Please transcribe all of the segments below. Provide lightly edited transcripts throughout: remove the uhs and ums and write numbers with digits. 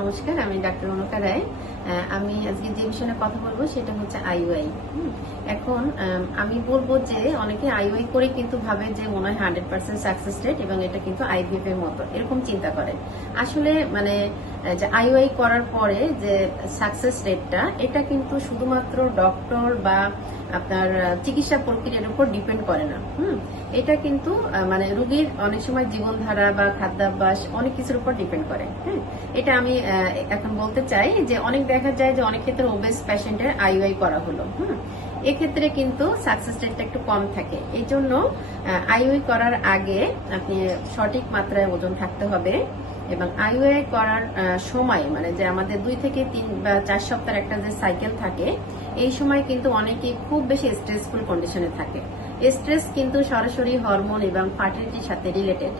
নমস্কার, আমি ডাক্তার অনুকা রায়। আমি আজকে যে বিষয়ে কথা বলবো সেটা হচ্ছে আইইউআই। এখন আমি বলবো যে অনেকে আইইউআই করে কিন্তু ভাবে যে মনে হয় 100% সাকসেস রেট এবং এটা কিন্তু আইভিএফ এর মতো এরকম চিন্তা করে। আসলে মানে যে আইইউআই করার পরে যে সাকসেস রেটটা এটা কিন্তু শুধুমাত্র ডক্টর বা আপনার চিকিৎসা প্রক্রিয়ার উপর ডিপেন্ড করে না। এটা কিন্তু মানে রোগীর অনেক সময় জীবনধারা বা খাদ্যাভ্যাস অনেক কিছুর উপর ডিপেন্ড করে। এটা আমি এখন বলতে চাই যে অনেক দেখা যায় যে অনেক ক্ষেত্রে ওবেস পেশেন্টের আইইউআই করা হলো। এক্ষেত্রে কিন্তু সাকসেস রেটটা একটু কম থাকে। এই জন্য আইইউআই করার আগে আপনি সঠিক মাত্রায় ওজন থাকতে হবে এবং আইইউআই করার সময় মানে যে আমাদের 2 থেকে 3 বা 4 সপ্তাহের একটা যে সাইকেল থাকে, এই সময় কিন্তু অনেকে খুব বেশি স্ট্রেসফুল কন্ডিশনে থাকে। স্ট্রেস কিন্তু সরাসরি হরমোন এবং ফার্টিলিটির সাথে রিলেটেড।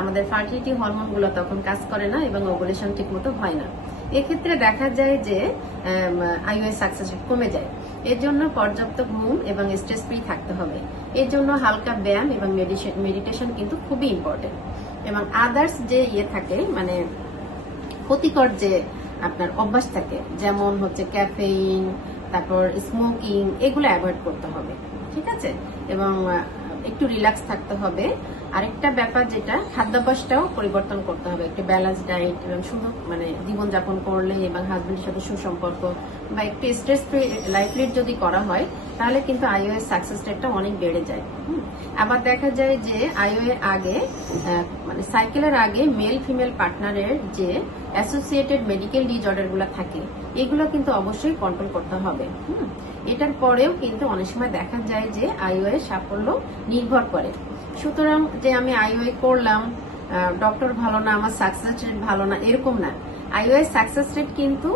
আমাদের ফার্টিলিটি হরমোন গুলো তখন কাজ করে না এবং ওভুলেশন ঠিক মতো হয় না। এক্ষেত্রে দেখা যায় যে আইইউআই সাকসেস রেট কমে যায়। এর জন্য পর্যাপ্ত ঘুম এবং স্ট্রেস ফ্রি থাকতে হবে। এর জন্য হালকা ব্যায়াম এবং মেডিটেশন কিন্তু খুবই ইম্পর্টেন্ট। এবং আদার্স যে থাকে মানে ক্ষতিকর যে আপনার অভ্যাস থাকে, যেমন হচ্ছে ক্যাফেইন, তারপর স্মোকিং, এগুলো অ্যাভয়েড করতে হবে। ঠিক আছে? এবং একটু রিল্যাক্স থাকতে হবে। আরেকটা ব্যাপার যেটা খাদ্যাভ্যাসটাও পরিবর্তন করতে হবে, একটু ব্যালেন্স ডায়েট এবং সুন্দর মানে জীবনযাপন করলে এবং হাজবেন্ডের সাথে সুসম্পর্ক বা একটু স্ট্রেস ফ্রি লাইফ লিড যদি করা হয় তাহলে কিন্তু আইইউআই সাকসেস রেটটা অনেক বেড়ে যায়। আবার দেখা যায় যে আইইউআই আগে মানে সাইকেলের আগে মেল ফিমেল পার্টনারের যে অ্যাসোসিয়েটেড মেডিকেল ডিসঅর্ডার গুলো থাকে এগুলো কিন্তু অবশ্যই কন্ট্রোল করতে হবে। এটার পরেও কিন্তু অনেক সময় দেখা যায় যে আইইউআই সাফল্য নির্ভর করে। সুতরাং যে আমি আইইউআই করলাম, ডক্টর ভালো না, আমার সাকসেস রেট ভালো না, এরকম না। আইইউআই সাকসেস রেট কিন্তু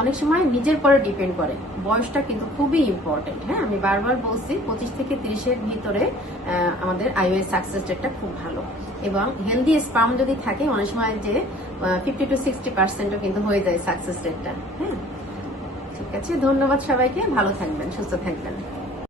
অনেক সময় নিজের পরে ডিপেন্ড করে। বয়সটা কিন্তু খুবই ইম্পর্টেন্ট। আমি বারবার বলছি 25 থেকে 30-এর ভিতরে আমাদের আইইউআই সাকসেস রেটটা খুব ভালো। এবং হেলদি স্পার্ম যদি থাকে অনেক সময় যে 50 to 60% কিন্তু হয়ে যায় সাকসেস রেটটা। ঠিক আছে, ধন্যবাদ সবাইকে, ভালো থাকবেন, সুস্থ থাকবেন।